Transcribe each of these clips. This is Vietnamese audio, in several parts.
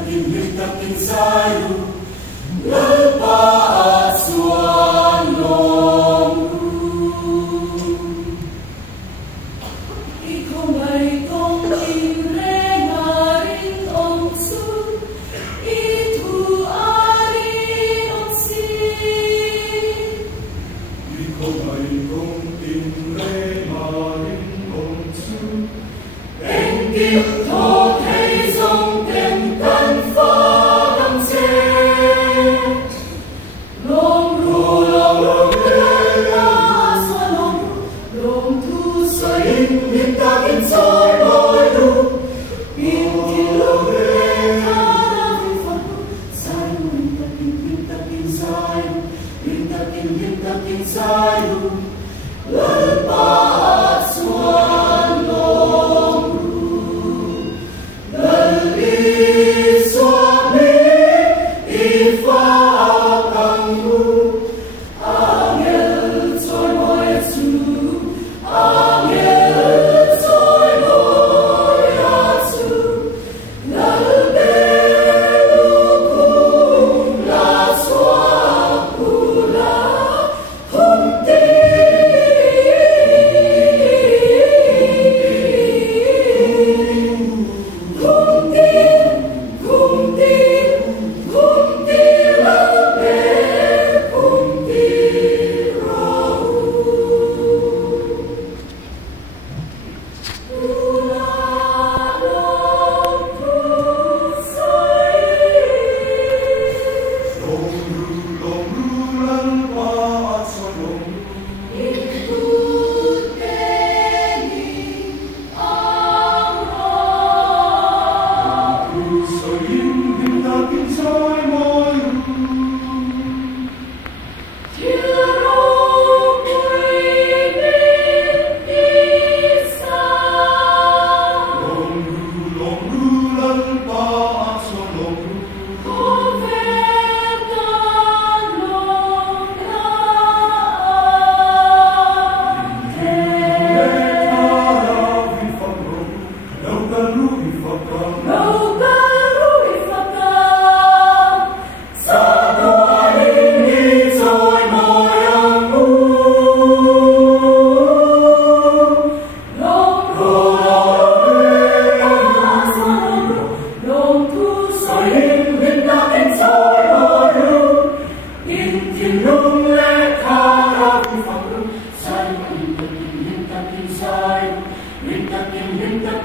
takin sayu, lepas suanong ikaw may kong inrengarin ong sun, itu arin ong sin. Ikaw may kong inrengarin ong sun, engkim thot hay dòng tem căn phá đăng xe. Lòng ru lên ta xoa lòng thu xoay in ta kinh soi lối du. In kinh lòng lên ta đã vinh phật sai in ta kinh sai in ta kinh sai lepas suan lòng suami ifakanmu angel soy mo Yesus angel soy mo Yesus nalbelukum la suapula hunti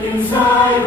Inside,